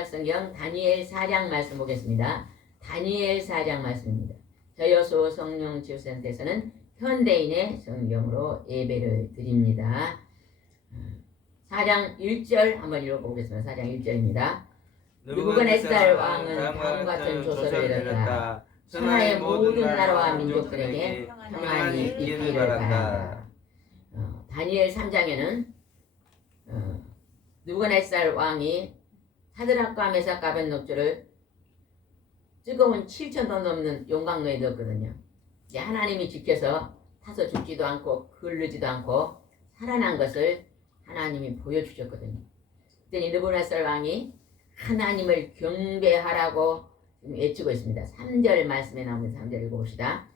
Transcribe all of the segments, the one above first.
구약성경 다니엘 4장 말씀 보겠습니다. 다니엘 4장 말씀입니다. 저여수 성령치유센터에서는 현대인의 성경으로 예배를 드립니다. 4장 1절 한번 읽어보겠습니다. 4장 1절입니다. 느부갓네살 왕은 다음과 같은 조서를 내렸다. 천하의 모든 나라와 민족들에게 평안이 있기를 바란다. 다니엘 3장에는 느부갓네살 왕이 사드락과 메삭과 아벳노고를 뜨거운 7,000도 넘는 용광로에 넣었거든요. 이제 하나님이 지켜서 타서 죽지도 않고 걸르지도 않고 살아난 것을 하나님이 보여주셨거든요. 그랬더니 느부갓네살 왕이 하나님을 경배하라고 외치고 있습니다. 3절 말씀에 나옵니다. 3절 읽어봅시다.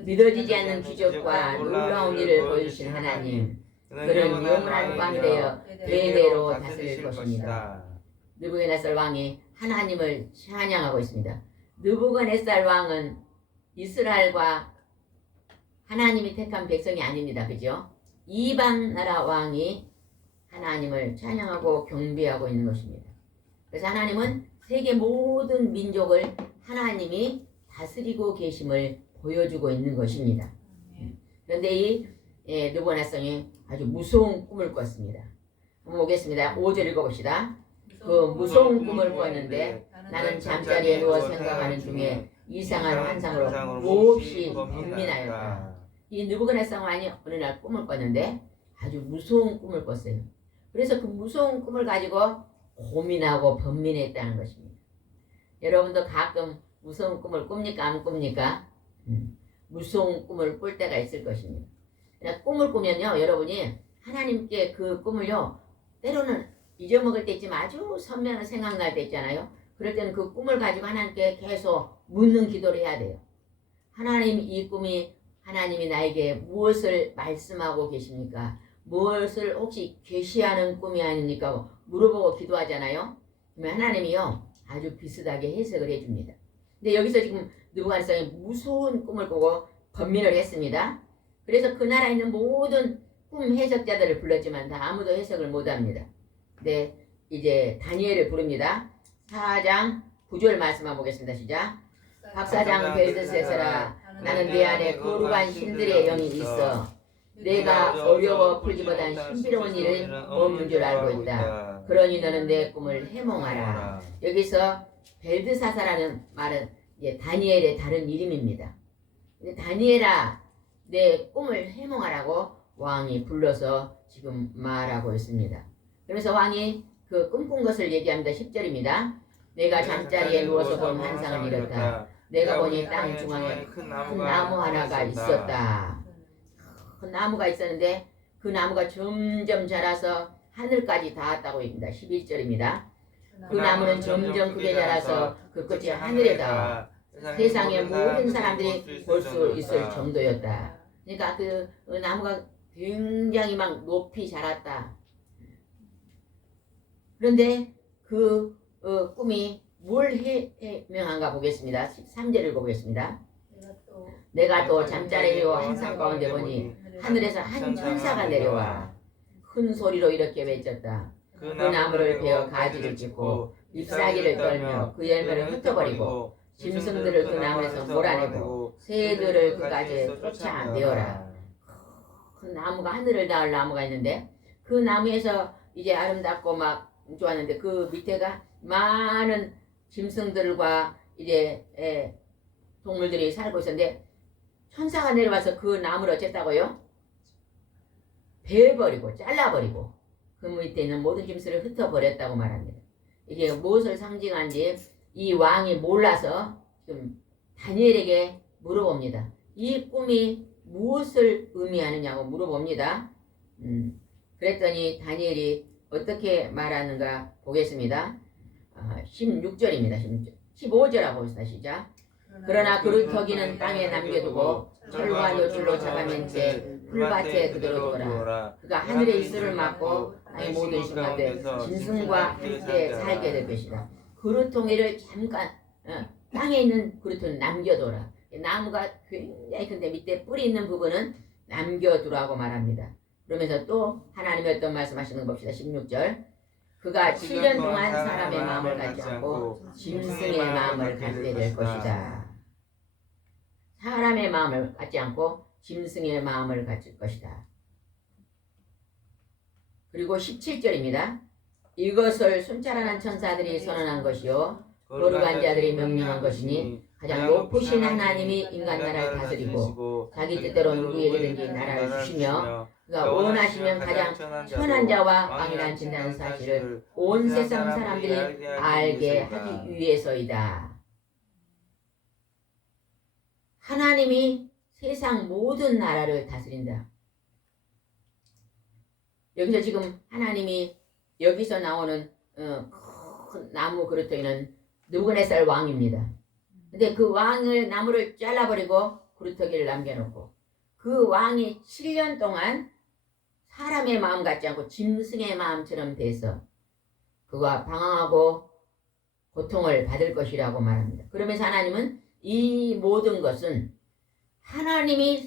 믿어지지 않는 기적과 놀라운 일을 보여주신 하나님, 그는 영원한 왕이 되어 대대로 다스릴 것입니다. 느부갓네살 왕이 하나님을 찬양하고 있습니다. 느부갓네살 왕은 이스라엘과 하나님이 택한 백성이 아닙니다. 그죠? 이방 나라 왕이 하나님을 찬양하고 경배하고 있는 것입니다. 그래서 하나님은 세계 모든 민족을 하나님이 다스리고 계심을 보여주고 있는 것입니다. 그런데 이 느부갓네살이 아주 무서운 꿈을 꿨습니다. 한번 보겠습니다. 5절 읽어봅시다. 그 무서운 꿈을 꿨는데 나는 잠자리에 누워 생각하는 중에 이상한 환상으로 몹시 번민하였다. 이 느부갓네살 왕이 어느 날 꿈을 꿨는데 아주 무서운 꿈을 꿨어요. 그래서 그 무서운 꿈을 가지고 고민하고 번민했다는 것입니다. 여러분도 가끔 무서운 꿈을 꿉니까? 안 꿉니까? 무서운 꿈을 꿀 때가 있을 것입니다. 꿈을 꾸면요, 여러분이 하나님께 그 꿈을요, 때로는 잊어먹을 때 있지만 아주 선명한 생각날 때 있잖아요. 그럴 때는 그 꿈을 가지고 하나님께 계속 묻는 기도를 해야 돼요. 하나님, 이 꿈이 하나님이 나에게 무엇을 말씀하고 계십니까? 무엇을 혹시 계시하는 꿈이 아닙니까? 물어보고 기도하잖아요. 그러면 하나님이요, 아주 비슷하게 해석을 해줍니다. 근데 여기서 지금 느부갓네살이 무서운 꿈을 꾸고 번민을 했습니다. 그래서 그 나라에 있는 모든 꿈 해석자들을 불렀지만 다 아무도 해석을 못합니다. 네, 이제 다니엘을 부릅니다. 4장 9절 말씀만 보겠습니다. 시작. 박사장 벨드세서라, 나는 내 안에 거룩한 신들의 영이 있어 내가 어려워 풀기보단 신비로운 일을 없는 줄 알고 있다. 그러니 너는 내 꿈을 해몽하라. 여기서 벨드사사라는 말은 이제 다니엘의 다른 이름입니다. 다니엘아, 내 꿈을 해몽하라고 왕이 불러서 지금 말하고 있습니다. 그래서 왕이 그 꿈꾼 것을 얘기합니다. 10절입니다. 내가 잠자리에 누워서 본 환상을 이뤘다. 내가 보니 땅 중앙에 큰 나무 하나가 있었다. 큰 나무가 있었는데 그 나무가 점점 자라서 하늘까지 닿았다고 합니다. 11절입니다. 그 나무는 점점 크게 자라서 그 끝이 하늘에 닿아 세상의 모든 사람들이 볼 수 있을 정도였다. 그러니까 그 나무가 굉장히 막 높이 자랐다. 그런데 그 꿈이 뭘 해명한가 보겠습니다. 3절 읽어보겠습니다. 내가 또 잠자리에 환상 가운데 보니 하늘에서 한 천사가 내려와 큰 소리로 이렇게 외쳤다. 그 나무를 베어 가지를 찢고 잎사귀를 떨며 그 열매를 흩어버리고 짐승들을 그 나무에서 몰아내고 새들을 그 가지에 쫓아내어라. 그 나무가 하늘을 닿을 나무가 있는데 그 나무에서 이제 아름답고 막 좋았는데 그 밑에가 많은 짐승들과 이제 동물들이 살고 있었는데 천사가 내려와서 그 나무를 어쨌다고요? 베어버리고 잘라버리고 그 밑에 있는 모든 짐승을 흩어버렸다고 말합니다. 이게 무엇을 상징하는지 이 왕이 몰라서 지금 다니엘에게 물어봅니다. 이 꿈이 무엇을 의미하느냐고 물어봅니다. 그랬더니 다니엘이 어떻게 말하는가 보겠습니다. 16절입니다. 16절. 15절하고 봅시다. 시작. 그러나 그루터기는 땅에 남겨두고 철과 요줄로 잡아맨 채 풀밭에 그대로 둬라. 그가 하늘의 이슬을 막고 땅의 모든 식물들 짐승과 함께 살게 될 것이다. 그루통이를 잠깐 땅에 있는 그루통을 남겨둬라. 나무가 굉장히 큰데 밑에 뿌리 있는 부분은 남겨두라고 말합니다. 그러면서 또 하나님이 어떤 말씀하시는 거 봅시다. 16절. 그가 7년 동안 사람의 마음을 갖지 않고 짐승의 마음을 갖게 될 것이다. 사람의 마음을 갖지 않고 짐승의 마음을 가질 것이다. 그리고 17절입니다. 이것을 순찰하는 천사들이 선언한 것이요 거룩한 자들이 명령한 것이니 가장 높으신 하나님이 인간 나라를 다스리고 자기 뜻대로 누구에게든지 나라를 주시며 그가 원하시면 가장 천한 자와 왕이라 진다는 사실을 온 세상 사람들이 알게 하기 위해서이다. 하나님이 세상 모든 나라를 다스린다. 여기서 지금 하나님이 여기서 나오는 큰 나무 그루터기는 느부갓네살 왕입니다. 근데 그 왕을 나무를 잘라버리고 그루터기를 남겨놓고 그 왕이 7년 동안 사람의 마음 같지 않고 짐승의 마음처럼 돼서 그가 방황하고 고통을 받을 것이라고 말합니다. 그러면서 하나님은 이 모든 것은 하나님이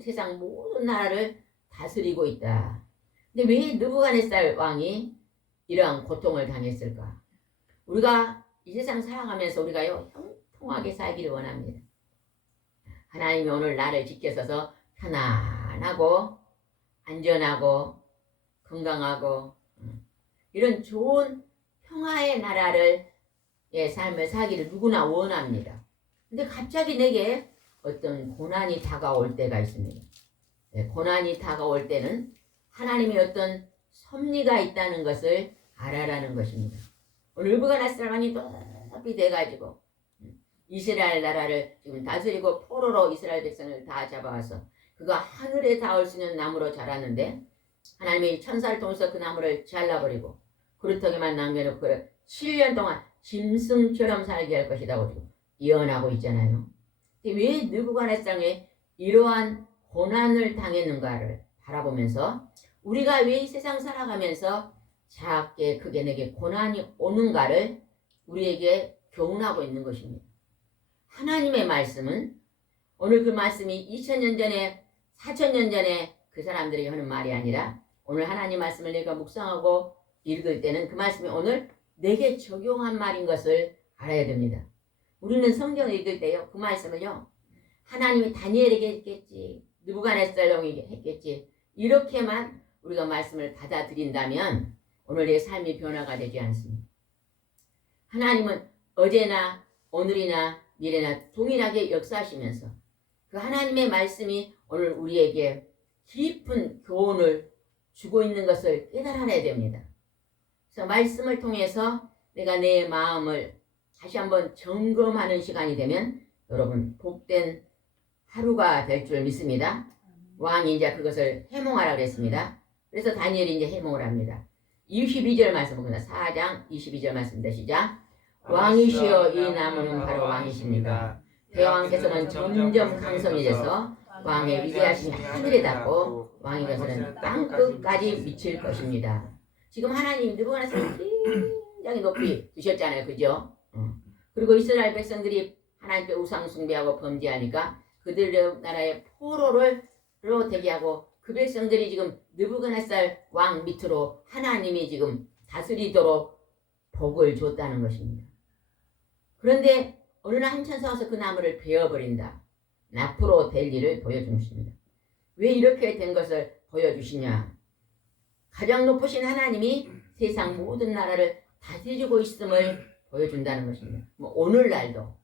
세상 모든 나라를 다스리고 있다. 근데 왜 느부갓네살 왕이 이러한 고통을 당했을까? 우리가 이 세상 살아가면서 우리가요 형통하게 살기를 원합니다. 하나님이 오늘 나를 지켜서서 편안하고 안전하고 건강하고 이런 좋은 평화의 나라를 삶을 살기를 누구나 원합니다. 근데 갑자기 내게 어떤 고난이 다가올 때가 있습니다. 고난이 다가올 때는 하나님의 어떤 섭리가 있다는 것을 알아라는 것입니다. 오늘 느부갓네살 왕이 높이 돼가지고 이스라엘 나라를 지금 다스리고 포로로 이스라엘 백성을 다 잡아와서 그가 하늘에 닿을 수 있는 나무로 자랐는데 하나님이 천사를 통해서 그 나무를 잘라버리고 그루터기만 남겨놓고 7년 동안 짐승처럼 살게 할 것이라고 지금 예언하고 있잖아요. 왜 느부갓네살이 이러한 고난을 당했는가를 바라보면서 우리가 왜 이 세상 살아가면서 작게 크게 내게 고난이 오는가를 우리에게 교훈하고 있는 것입니다. 하나님의 말씀은 오늘 그 말씀이 2000년 전에 4000년 전에 그 사람들이 하는 말이 아니라 오늘 하나님 말씀을 내가 묵상하고 읽을 때는 그 말씀이 오늘 내게 적용한 말인 것을 알아야 됩니다. 우리는 성경을 읽을 때요 그 말씀을요 하나님이 다니엘에게 했겠지 느부갓네살 왕에게 했겠지 이렇게만 우리가 말씀을 받아들인다면 오늘 내 삶이 변화가 되지 않습니다. 하나님은 어제나 오늘이나 미래나 동일하게 역사하시면서 그 하나님의 말씀이 오늘 우리에게 깊은 교훈을 주고 있는 것을 깨달아내야 됩니다. 그래서 말씀을 통해서 내가 내 마음을 다시 한번 점검하는 시간이 되면 여러분 복된 하루가 될 줄 믿습니다. 왕이 이제 그것을 해몽하라 그랬습니다. 그래서 다니엘이 이제 해몽을 합니다. 22절 말씀 봅니다. 4장 22절 말씀입니다. 시작. 왕이시여 이 나무는 바로 왕이십니다. 대왕께서는 점점 강성해져서 왕의 위대하심이 하늘에 닿고 왕의 것은 땅끝까지 미칠 것입니다. 지금 하나님 느부갓네살을 굉장히 높이 두셨잖아요. 그죠? 그리고 이스라엘 백성들이 하나님께 우상 숭배하고 범죄하니까 그들의 나라의 포로로 되게 하고 그 백성들이 지금 느부갓네살 왕 밑으로 하나님이 지금 다스리도록 복을 줬다는 것입니다. 그런데 어느 날 한 천사가 와서 그 나무를 베어버린다. 앞으로 될 일을 보여주십니다. 왜 이렇게 된 것을 보여주시냐? 가장 높으신 하나님이 세상 모든 나라를 다스리고 있음을 보여준다는 것입니다. 오늘날도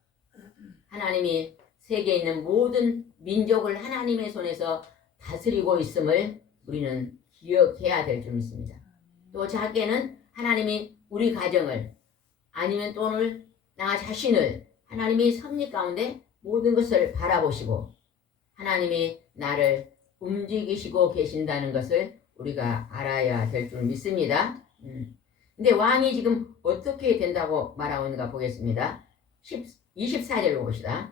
하나님이 세계에 있는 모든 민족을 하나님의 손에서 다스리고 있음을 우리는 기억해야 될 줄 믿습니다. 또 작게는 하나님이 우리 가정을 아니면 또 오늘 나 자신을 하나님이 섭리 가운데 모든 것을 바라보시고 하나님이 나를 움직이시고 계신다는 것을 우리가 알아야 될 줄 믿습니다. 근데 왕이 지금 어떻게 된다고 말하고 있는가 보겠습니다. 24절로 봅시다.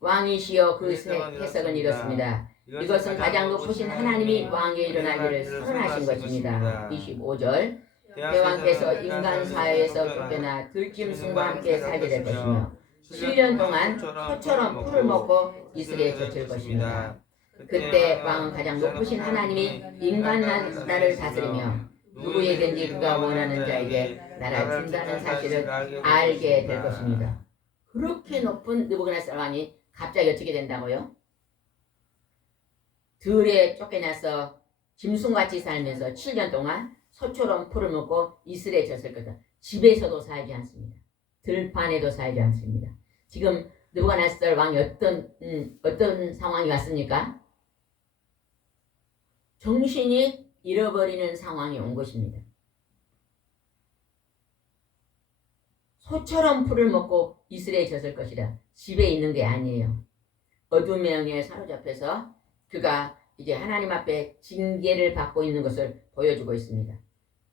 왕이시여 그 해석은 이렇습니다. 이것은 가장 높으신 하나님이 왕에 일어나기를 선언하신 것입니다. 25절 대왕께서 인간 사회에서 쫓겨나 들짐승과 함께 살게 될 것이며 7년 동안 소처럼 풀을 먹고 이슬에 젖을 것입니다. 그때 왕은 가장 높으신 하나님이 인간 나라를 다스리며 누구에겐지 그가 원하는 자에게 나라를 준다는 사실을 알게 될 것입니다. 그렇게 높은 느부갓네살 왕이 갑자기 어떻게 된다고요? 들에 쫓겨나서 짐승같이 살면서 7년 동안 소처럼 풀을 먹고 이슬에 젖을 거다. 집에서도 살지 않습니다. 들판에도 살지 않습니다. 지금 느부갓네살 왕이 어떤 상황이 왔습니까? 정신이 잃어버리는 상황이 온 것입니다. 소처럼 풀을 먹고 이슬에 젖을 것이다. 집에 있는 게 아니에요. 어둠의 영에 사로잡혀서 그가 이제 하나님 앞에 징계를 받고 있는 것을 보여주고 있습니다.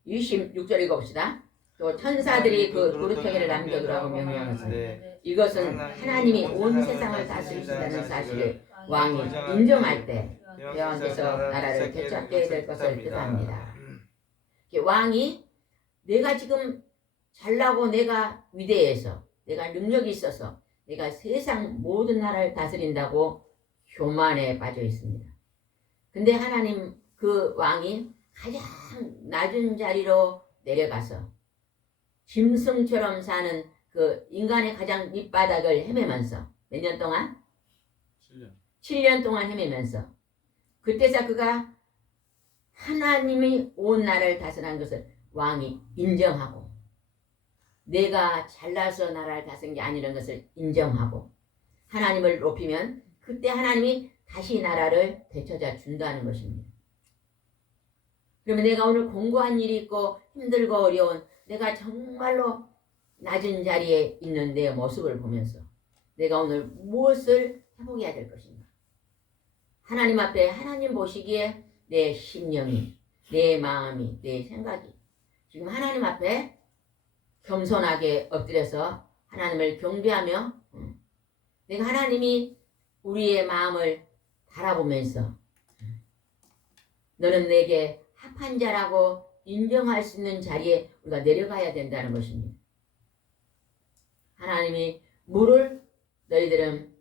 26절 읽어봅시다. 또 천사들이 그 도르토기를 남겨두라고 명령했습니다. 이것은 하나님이 온 세상을 다스리신다는 사실을 왕이 인정할 때 여호와께서 나라를 되찾게 될 것을 뜻합니다. 왕이 내가 지금 잘나고 내가 위대해서 내가 능력이 있어서 내가 세상 모든 나라를 다스린다고 교만에 빠져 있습니다. 근데 하나님 그 왕이 가장 낮은 자리로 내려가서 짐승처럼 사는 그 인간의 가장 밑바닥을 헤매면서 몇 년 동안? 7년 동안 헤매면서 그때서 그가 하나님이 온 나라를 다스리는 것을 왕이 인정하고 내가 잘나서 나라를 다스린 게 아니라는 것을 인정하고 하나님을 높이면 그때 하나님이 다시 나라를 되찾아 준다는 것입니다. 그러면 내가 오늘 공고한 일이 있고 힘들고 어려운 내가 정말로 낮은 자리에 있는 내 모습을 보면서 내가 오늘 무엇을 회복해야 될 것인가? 하나님 앞에 하나님 보시기에 내 심령이, 내 마음이, 내 생각이 지금 하나님 앞에 겸손하게 엎드려서 하나님을 경배하며 내가 하나님이 우리의 마음을 바라보면서 너는 내게 합한 자라고 인정할 수 있는 자리에 우리가 내려가야 된다는 것입니다. 하나님이 물을 너희들은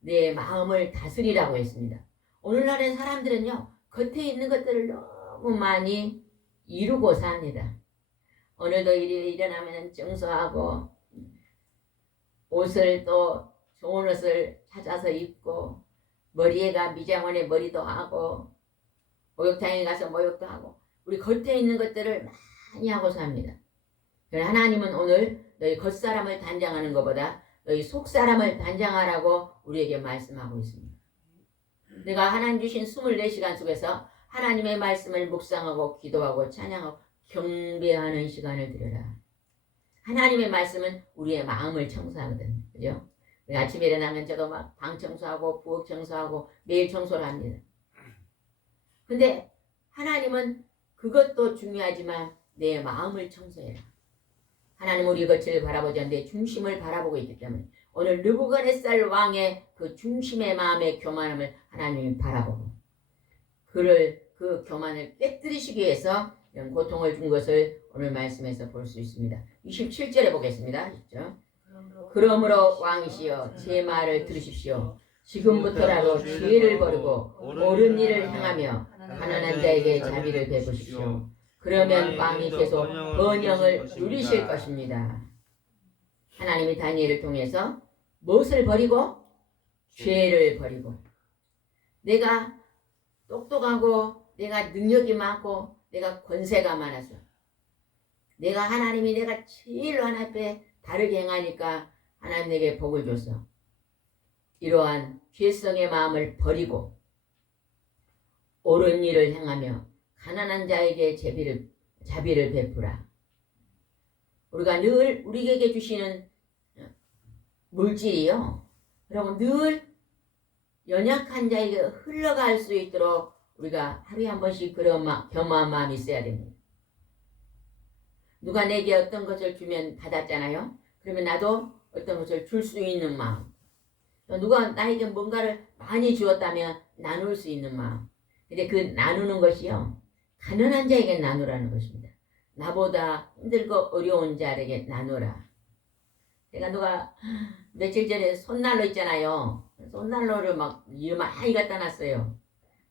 내 마음을 다스리라고 했습니다. 오늘날의 사람들은요 겉에 있는 것들을 너무 많이 이루고 삽니다. 오늘도 일이 일어나면 청소하고 옷을 또 좋은 옷을 찾아서 입고 머리에가 미장원에 머리도 하고 목욕탕에 가서 목욕도 하고 우리 겉에 있는 것들을 많이 하고 삽니다. 그러나 하나님은 오늘 너희 겉사람을 단장하는 것보다 너희 속사람을 단장하라고 우리에게 말씀하고 있습니다. 내가 하나님 주신 24시간 속에서 하나님의 말씀을 묵상하고 기도하고 찬양하고 경배하는 시간을 드려라. 하나님의 말씀은 우리의 마음을 청소하거든요. 그죠? 아침에 일어나면 저도 막 방 청소하고 부엌 청소하고 매일 청소를 합니다. 근데 하나님은 그것도 중요하지만 내 마음을 청소해라. 하나님 우리 겉을 바라보지 않는 내 중심을 바라보고 있기 때문에 오늘 느부갓네살 왕의 그 중심의 마음의 교만함을 하나님이 바라보고 그를 그 교만을 깨뜨리시기 위해서 이런 고통을 준 것을 오늘 말씀에서 볼 수 있습니다. 27절에 보겠습니다. 그러므로 왕이시여 제 말을 들으십시오. 지금부터라도 죄를 버리고 옳은 일을 행하며 가난한 자에게 자비를 베푸십시오. 그러면 왕이 계속 번영을 누리실 것입니다. 하나님이 다니엘을 통해서 무엇을 버리고? 죄를 버리고 내가 똑똑하고 내가 능력이 많고 내가 권세가 많아서 내가 하나님이 내가 제일 하나님 앞에 다르게 행하니까 하나님 내게 복을 줬어. 이러한 죄성의 마음을 버리고 옳은 일을 행하며 가난한 자에게 자비를 베푸라. 우리가 늘 우리에게 주시는 물질이요. 여러분 늘 연약한 자에게 흘러갈 수 있도록 우리가 하루에 한 번씩 그런 겸허한 마음이 있어야 됩니다. 누가 내게 어떤 것을 주면 받았잖아요. 그러면 나도 어떤 것을 줄 수 있는 마음. 누가 나에게 뭔가를 많이 주었다면 나눌 수 있는 마음. 근데 그 나누는 것이요. 가난한 자에게 나누라는 것입니다. 나보다 힘들고 어려운 자에게 나누라. 제가 누가 며칠 전에 손난로 있잖아요. 손난로를 막 많이 갖다 놨어요.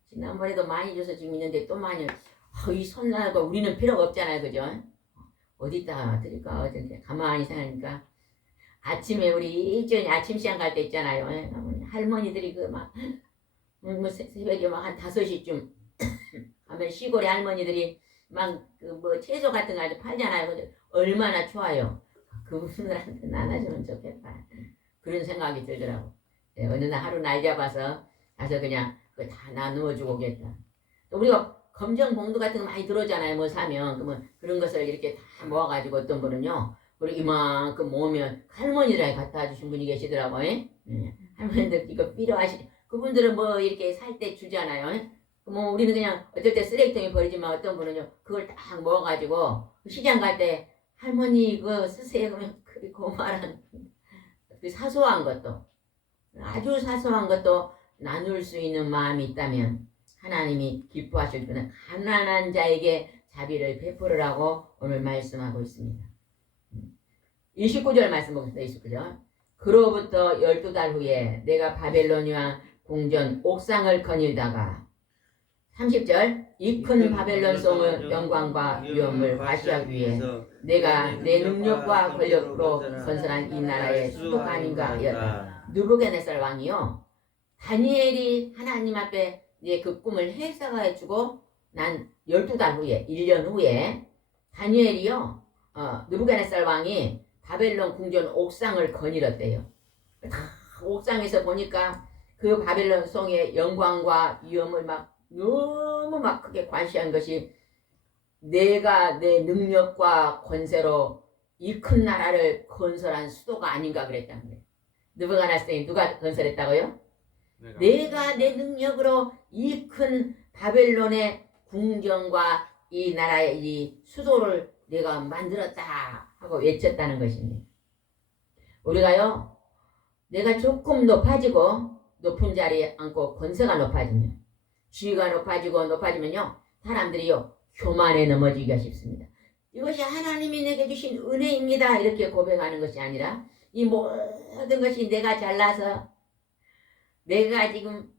지난번에도 많이 줘서 지금 있는데 또 많이. 이 손나고 우리는 필요가 없잖아요, 그죠? 어디다 드릴까? 어딘데 가만히 생각하니까 아침에 우리 이전에 아침 시장 갈 때 있잖아요. 할머니들이 그막 뭐 새벽에 막 한 5시쯤 하면 시골의 할머니들이 막 그 뭐 채소 같은 거 팔잖아요. 근데 얼마나 좋아요. 그분들한테 나눠주면 좋겠다. 그런 생각이 들더라고. 네, 어느 날 하루 날 잡아서 가서 그냥 그거 다 나누어 주고 오겠다. 또 우리가 검정 봉투 같은 거 많이 들어오잖아요. 뭐 사면 그러면 그런 것을 이렇게 다 모아가지고 어떤 분은요. 그리고 이만큼 모으면 할머니들한테 갖다 주신 분이 계시더라고요. 할머니들 이거 필요하시. 그분들은 뭐 이렇게 살 때 주잖아요. 뭐 우리는 그냥 어쩔 때 쓰레기통에 버리지만 어떤 분은요 그걸 딱 모아가지고 시장 갈 때 할머니 이거 쓰세요 그러면 그 고마란 그 사소한 것도 아주 사소한 것도 나눌 수 있는 마음이 있다면 하나님이 기뻐하실 때는 가난한 자에게 자비를 베풀으라고 오늘 말씀하고 있습니다. 29절 말씀 보겠습니다. 29절. 그로부터 12달 후에 내가 바벨론 왕 궁전 옥상을 거닐다가 30절 이 큰 바벨론 성의 영광과 위엄을 과시하기 위해 내가 내 능력과 권력으로 건설한 이 나라의 수도가 아닌가 하였다. 느부갓네살 왕이요 다니엘이 하나님 앞에 그 꿈을 해석해 주고 난 12달 후에 1년 후에 다니엘이요 느부갓네살 왕이 바벨론 궁전 옥상을 거닐었대요. 옥상에서 보니까 그 바벨론 성의 영광과 위엄을 막 너무 막 크게 과시한 것이 내가 내 능력과 권세로 이 큰 나라를 건설한 수도가 아닌가 그랬다는 거예요. 느부갓네살이 누가 건설했다고요? 내가 내 능력으로 이 큰 바벨론의 궁전과 이 나라의 이 수도를 내가 만들었다 하고 외쳤다는 것입니다. 우리가요 내가 조금 높아지고 높은 자리에 앉고 권세가 높아지면 지위가 높아지면요 사람들이요 교만에 넘어지기가 쉽습니다. 이것이 하나님이 내게 주신 은혜입니다 이렇게 고백하는 것이 아니라 이 모든 것이 내가 잘나서 내가 지금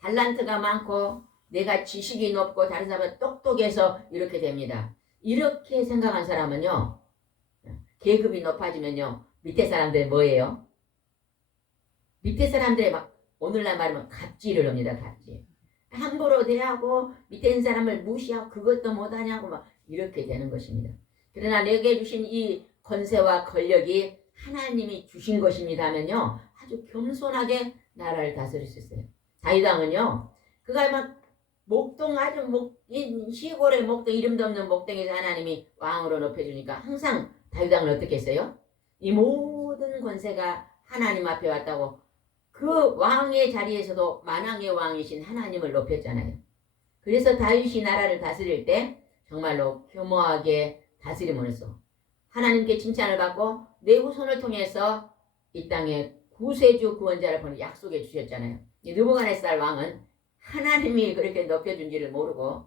달란트가 많고 내가 지식이 높고 다른 사람은 똑똑해서 이렇게 됩니다. 이렇게 생각한 사람은요 계급이 높아지면요 밑에 사람들 뭐예요? 밑에 사람들이 막 오늘날 말하면 갑질을 합니다. 갑질. 함부로 대하고 밑에 있는 사람을 무시하고 그것도 못하냐고 막 이렇게 되는 것입니다. 그러나 내게 주신 이 권세와 권력이 하나님이 주신 것입니다 하면요 아주 겸손하게 나라를 다스릴 수 있어요. 다윗 왕은요 그가 막 목동 아주 시골의 목동 이름도 없는 목동에서 하나님이 왕으로 높여주니까 항상 다윗 왕은 어떻게 했어요? 이 모든 권세가 하나님 앞에 왔다고 그 왕의 자리에서도 만왕의 왕이신 하나님을 높였잖아요. 그래서 다윗이 나라를 다스릴 때 정말로 교묘하게 다스림으로써 하나님께 칭찬을 받고 내 후손을 통해서 이 땅에 구세주 구원자를 보는 약속해 주셨잖아요. 느부갓네살 왕은 하나님이 그렇게 높여준지를 모르고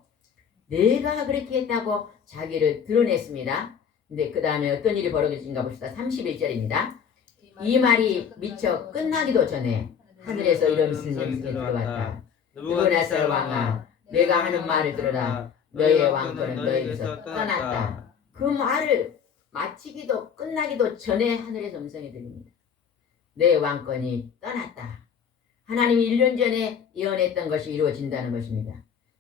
내가 그렇게 했다고 자기를 드러냈습니다. 근데 그 다음에 어떤 일이 벌어졌는가 봅시다. 31절입니다. 이 말이 미처 끝나기도 전에 하늘에서 이런 음성이 들어왔다. 느부갓네살 왕아 내가 하는 말을 들으라. 너의 왕권은 너에게서 떠났다. 그 말을 마치기도 끝나기도 전에 하늘에서 음성이 들립니다. 내 왕권이 떠났다. 하나님이 1년 전에 예언했던 것이 이루어진다는 것입니다.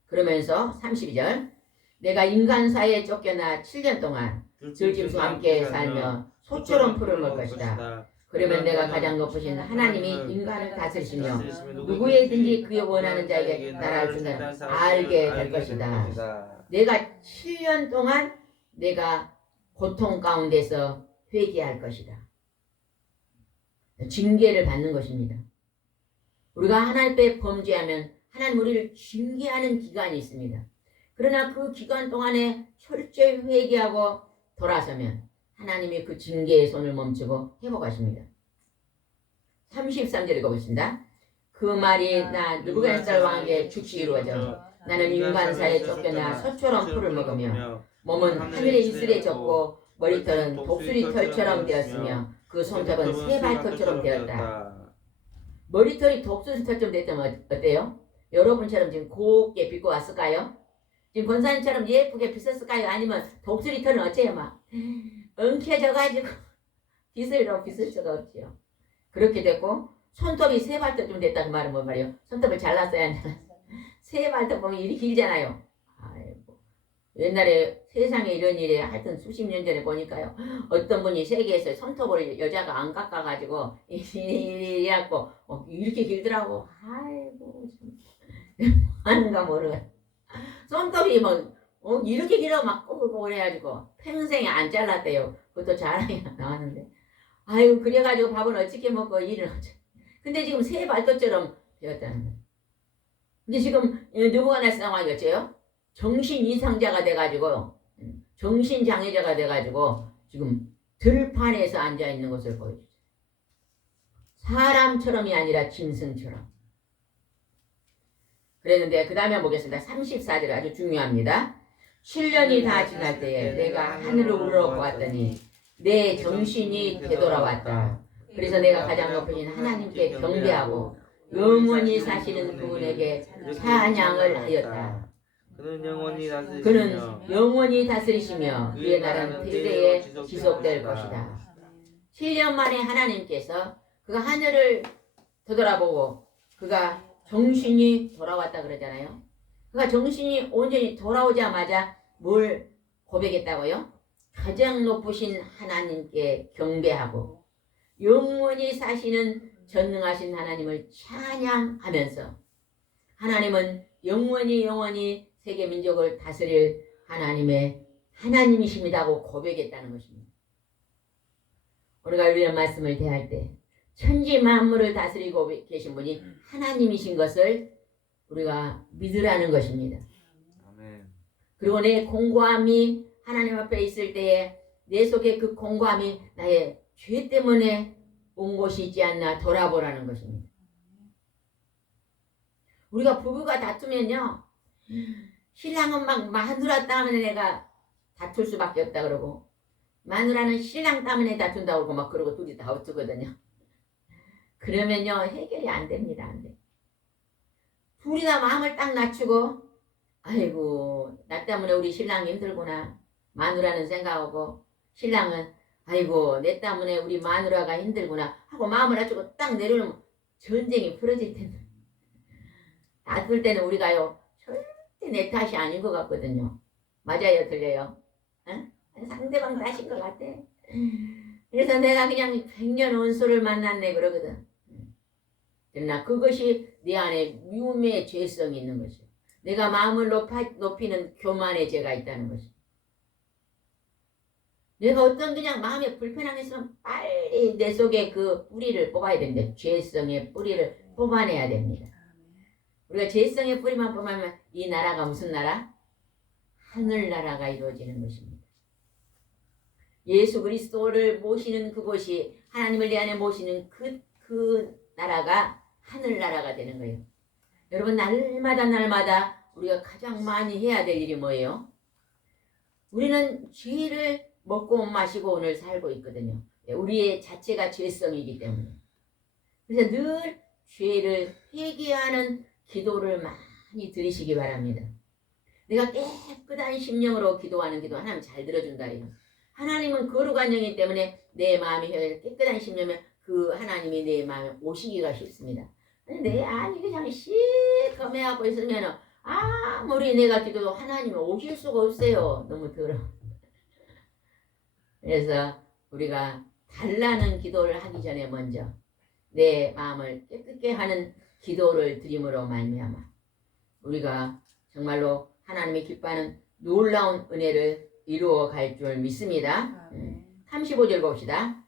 그러면서 32절 내가 인간사에 쫓겨나 7년 동안 들짐승과 함께 살며 소처럼 푸를 먹을 것이다. 그러면 내가 가장 높으신 하나님이 인간을 다스리시며 누구에든지 그의 원하는 자에게 나라를 준다는 알게 될 것이다. 내가 7년 동안 내가 고통 가운데서 회개할 것이다. 징계를 받는 것입니다. 우리가 하나님 앞에 범죄하면 하나님 우리를 징계하는 기간이 있습니다. 그러나 그 기간 동안에 철저히 회개하고 돌아서면 하나님이 그 징계의 손을 멈추고 회복하십니다. 33절 읽어보겠습니다. 그 말이 나 느부갓네살 왕에게 즉시 이루어져 나는 인간사에 쫓겨나 소처럼 풀을 먹으며 몸은 하늘의 이슬에 젖고 머리털은 독수리 털처럼 되었으며 그 손톱은 새 발톱처럼 되었다. 머리털이 독수리 털처럼 됐다면 어때요? 여러분처럼 지금 곱게 빗고 왔을까요? 지금 권사님처럼 예쁘게 빗었을까요? 아니면 독수리 털은 어째요? 막 엉켜져가지고 빗을 수가 없지요. 그렇게 됐고 손톱이 세 발톱쯤 됐다고 말은 뭔 말이에요? 손톱을 잘랐어야 하냐? 세 발톱 보면 일이 길잖아요. 아이고. 옛날에 세상에 이런 일이 하여튼 수십 년 전에 보니까요. 어떤 분이 세계에서 손톱을 여자가 안 깎아가지고 이래갖고 이렇게 길더라고. 아이고 참 하는가 모르겠어. 손톱이 뭐 이렇게 길어 막 꼬불꼬불 해가지고 평생에 안 잘랐대요. 그것도 자랑이 나왔는데 아유 그래가지고 밥은 어떻게 먹고 일은 어쩌 근데 지금 새 발톱처럼 되었다는 거예요. 근데 지금 누구가 날 상황이었죠? 정신 이상자가 돼가지고 정신 장애자가 돼가지고 지금 들판에서 앉아 있는 것을 보여주죠. 사람처럼이 아니라 짐승처럼. 그랬는데 그 다음에 보겠습니다. 34절 아주 중요합니다. 7년이 다 지날 때에 내가 하늘을 우러보았더니 내 정신이 되돌아왔다. 그래서 내가 가장 높으신 하나님께 경배하고 영원히 사시는 그분에게 찬양을 하였다. 그는 영원히 다스리시며 그의 나라는 대대에 지속될 것이다. 7년 만에 하나님께서 그가 하늘을 되돌아보고 그가 정신이 돌아왔다 그러잖아요. 그가 정신이 온전히 돌아오자마자 뭘 고백했다고요? 가장 높으신 하나님께 경배하고 영원히 사시는 전능하신 하나님을 찬양하면서 하나님은 영원히 세계 민족을 다스릴 하나님의 하나님이십니다고 고백했다는 것입니다. 우리가 이런 말씀을 대할 때 천지 만물을 다스리고 계신 분이 하나님이신 것을 우리가 믿으라는 것입니다. 아멘. 그리고 내 공고함이 하나님 앞에 있을 때에 내 속에 그 공고함이 나의 죄 때문에 온 것이 있지 않나 돌아보라는 것입니다. 우리가 부부가 다투면요. 신랑은 막 마누라 때문에 내가 다툴 수밖에 없다 그러고 마누라는 신랑 때문에 다툰다고 그러고 막 그러고 둘이 다투거든요. 그러면요 해결이 안 됩니다. 안 돼. 둘이 다 마음을 딱 낮추고 아이고 나 때문에 우리 신랑이 힘들구나 마누라는 생각하고 신랑은 아이고 내 때문에 우리 마누라가 힘들구나 하고 마음을 낮추고 딱 내려놓으면 전쟁이 풀어질 텐데 다툴 때는 우리가요 절대 내 탓이 아닌 것 같거든요. 맞아요? 들려요? 응? 상대방 탓인 것 같아. 그래서 내가 그냥 100년 원수를 만났네 그러거든. 그러나 그것이 내 안에 미움의 죄성이 있는 것이요. 내가 마음을 높이는 교만의 죄가 있다는 것이요. 내가 어떤 그냥 마음에 불편한 게 있으면 빨리 내 속에 그 뿌리를 뽑아야 됩니다. 죄성의 뿌리를 뽑아내야 됩니다. 우리가 죄성의 뿌리만 뽑으면 이 나라가 무슨 나라? 하늘나라가 이루어지는 것입니다. 예수 그리스도를 모시는 그곳이 하나님을 내 안에 모시는 그 나라가 하늘나라가 되는 거예요. 여러분 날마다 우리가 가장 많이 해야 될 일이 뭐예요? 우리는 죄를 먹고 마시고 오늘 살고 있거든요. 우리의 자체가 죄성이기 때문에. 그래서 늘 죄를 회개하는 기도를 많이 드리시기 바랍니다. 내가 깨끗한 심령으로 기도하는 기도 하나님 잘 들어준다리요. 하나님은 거룩한 영이기 때문에 내 마음이 깨끗한 심령이면 그 하나님이 내 마음에 오시기가 쉽습니다. 내 안이 그냥 시커매하고 있으면 아무리 내가 기도도 하나님이 오실 수가 없어요. 너무 더러워. 그래서 우리가 달라는 기도를 하기 전에 먼저 내 마음을 깨끗게 하는 기도를 드림으로 말미암아 우리가 정말로 하나님이 기뻐하는 놀라운 은혜를 이루어 갈 줄 믿습니다. 35절 봅시다.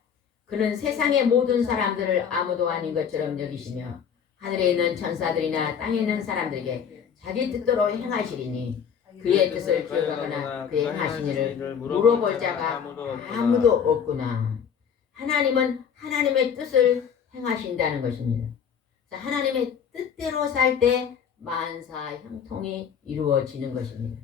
그는 세상의 모든 사람들을 아무도 아닌 것처럼 여기시며 하늘에 있는 천사들이나 땅에 있는 사람들에게 자기 뜻대로 행하시리니 그의 뜻을 기억하거나 그의 행하신 일을 물어볼 자가 아무도 없구나. 하나님은 하나님의 뜻을 행하신다는 것입니다. 하나님의 뜻대로 살 때 만사 형통이 이루어지는 것입니다.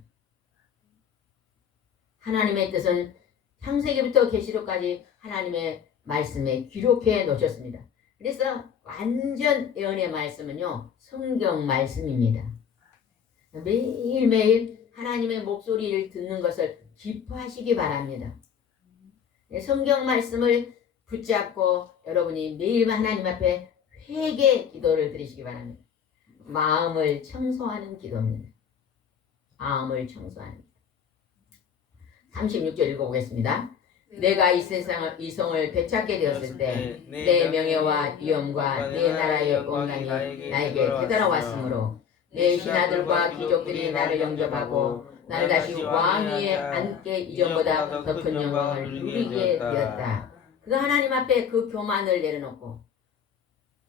하나님의 뜻은 창세기부터 계시록까지 하나님의 말씀에 기록해 놓으셨습니다. 그래서 완전 예언의 말씀은요 성경 말씀입니다. 매일매일 하나님의 목소리를 듣는 것을 기뻐하시기 바랍니다. 성경 말씀을 붙잡고 여러분이 매일 하나님 앞에 회개 기도를 드리시기 바랍니다. 마음을 청소하는 기도입니다. 마음을 청소하는 기도. 36절 읽어보겠습니다. 내가 이 성을 되찾게 되었을 때 내 명예와 위엄과 내 나라의 영광이 나에게 되돌아왔으므로 내 신하들과 귀족들이 나를 영접하고 나를 다시 왕 위에 앉게 이전보다 더 큰 영광을 누리게 되었다. 그가 하나님 앞에 그 교만을 내려놓고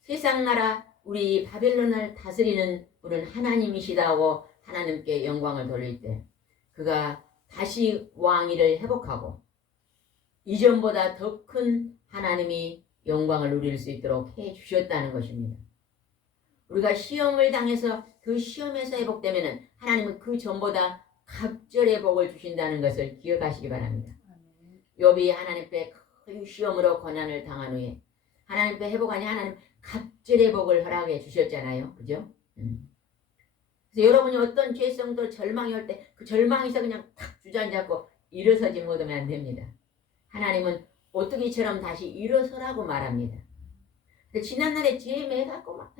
세상 나라 우리 바벨론을 다스리는 분은 하나님이시다고 하나님께 영광을 돌릴 때 그가 다시 왕위를 회복하고 이전보다 더 큰 하나님이 영광을 누릴 수 있도록 해 주셨다는 것입니다. 우리가 시험을 당해서 그 시험에서 회복되면 하나님은 그 전보다 갑절의 복을 주신다는 것을 기억하시기 바랍니다. 욥이 하나님께 큰 시험으로 고난을 당한 후에 하나님께 회복하니 하나님 갑절의 복을 허락해 주셨잖아요. 그죠? 그래서 여러분이 어떤 죄성도 절망이 올 때 그 절망에서 그냥 탁 주저앉고 일어서지 못하면 안 됩니다. 하나님은 오뚜기처럼 다시 일어서라고 말합니다. 지난날에 죄 매갖고 막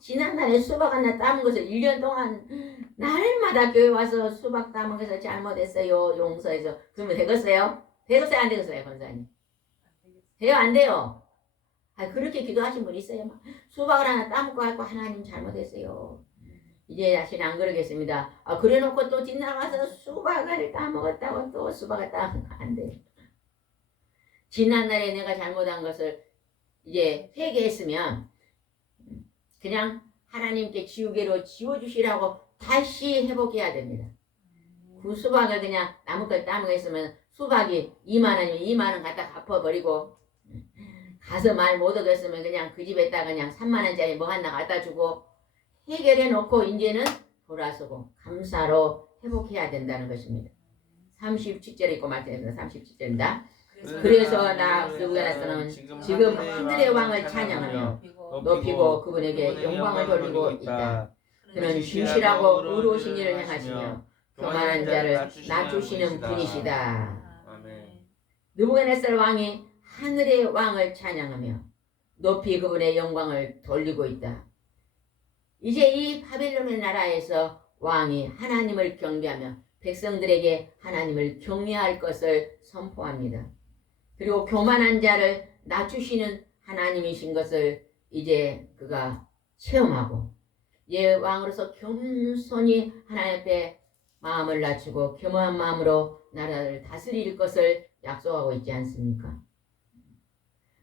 지난날에 수박 하나 따은 것을 1년 동안 날마다 교회 와서 수박 따은 것을 잘못했어요. 용서해서 그러면 되겠어요? 되겠어요? 안 되겠어요? 권사님? 돼요? 안 돼요? 그렇게 기도하신 분 있어요? 막 수박을 하나 따먹고 하고 하나님 잘못했어요. 이제 다시는 안 그러겠습니다. 그래놓고 또 지나가서 수박을 따먹었다고 또 수박을 따먹으면 안 돼요. 지난날에 내가 잘못한 것을 이제 회개했으면 그냥 하나님께 지우개로 지워주시라고 다시 회복해야 됩니다. 그 수박을 그냥 나무까지 따먹어 있으면 수박이 2만원이면 2만원 갖다 갚아버리고 가서 말 못하겠으면 그냥 그 집에다가 그냥 3만원짜리 뭐 하나 갖다 주고 해결해 놓고 이제는 돌아서고 감사로 회복해야 된다는 것입니다. 37절 읽고 말씀드립니다. 37절입니다. 그래서 나 누구야라서는 지금 하늘의 왕을 찬양하며 높이고 그분에게 영광을 돌리고 있다. 그는 신실하고 의로우신 일을 행하시며 교만한 자를 낮추시는 분이시다. 느부갓네살 왕이 하늘의 왕을 찬양하며 높이 그분의 영광을 돌리고 있다. 이제 이 바벨론의 나라에서 왕이 하나님을 경배하며 백성들에게 하나님을 경외할 것을 선포합니다. 그리고 교만한 자를 낮추시는 하나님이신 것을 이제 그가 체험하고 왕으로서 겸손히 하나님 앞에 마음을 낮추고 겸허한 마음으로 나라를 다스릴 것을 약속하고 있지 않습니까?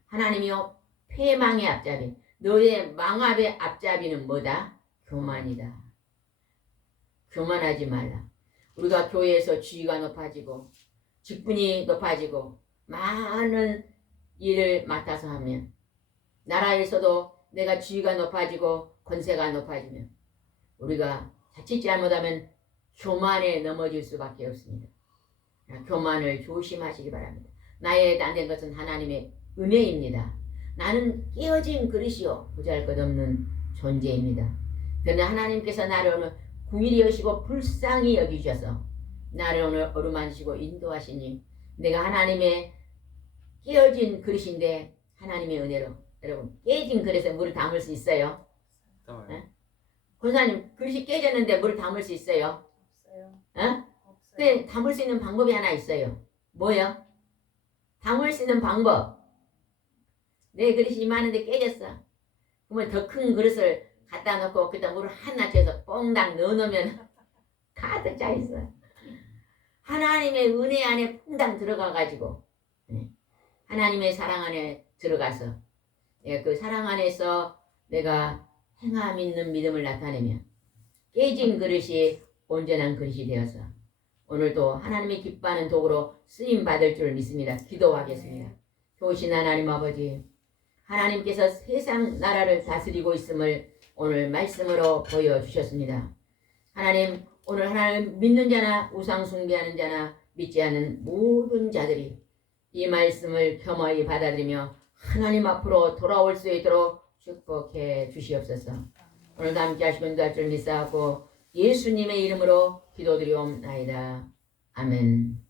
하나님이여 패망의 앞잡이 너의 망압의 앞잡이는 뭐다? 교만이다. 교만하지 말라. 우리가 교회에서 지위가 높아지고 직분이 높아지고 많은 일을 맡아서 하면 나라에서도 내가 지위가 높아지고 권세가 높아지면 우리가 자칫 잘못하면 교만에 넘어질 수밖에 없습니다. 교만을 조심하시기 바랍니다. 나의 안 된 것은 하나님의 은혜입니다. 나는 깨어진 그릇이요 보잘것없는 존재입니다. 그러나 하나님께서 나를 오늘 궁일이 여시고 불쌍히 여기셔서 나를 오늘 어루만지시고 인도하시니 내가 하나님의 깨어진 그릇인데 하나님의 은혜로 여러분 깨진 그릇에 물을 담을 수 있어요? 네? 권사님 그릇이 깨졌는데 물을 담을 수 있어요? 없어요. 근데 담을 수 있는 방법이 하나 있어요. 뭐요? 담을 수 있는 방법. 내 그릇이 이만한데 깨졌어. 그러면 더 큰 그릇을 갖다 놓고 그다 물을 하나 쥐어서 뽕당 넣어놓으면 가득 차 있어. 하나님의 은혜 안에 퐁당 들어가가지고 하나님의 사랑 안에 들어가서 그 사랑 안에서 내가 행함 있는 믿음을 나타내면 깨진 그릇이 온전한 그릇이 되어서 오늘도 하나님이 기뻐하는 도구로 쓰임받을 줄 믿습니다. 기도하겠습니다. 좋으신 하나님 아버지, 하나님께서 세상 나라를 다스리고 있음을 오늘 말씀으로 보여주셨습니다. 하나님, 오늘 하나님 믿는 자나 우상 숭배하는 자나 믿지 않는 모든 자들이 이 말씀을 겸허히 받아들이며 하나님 앞으로 돌아올 수 있도록 축복해 주시옵소서. 오늘도 함께 하시고 인도할 줄 믿사하고 예수님의 이름으로 기도드리옵나이다. 아멘.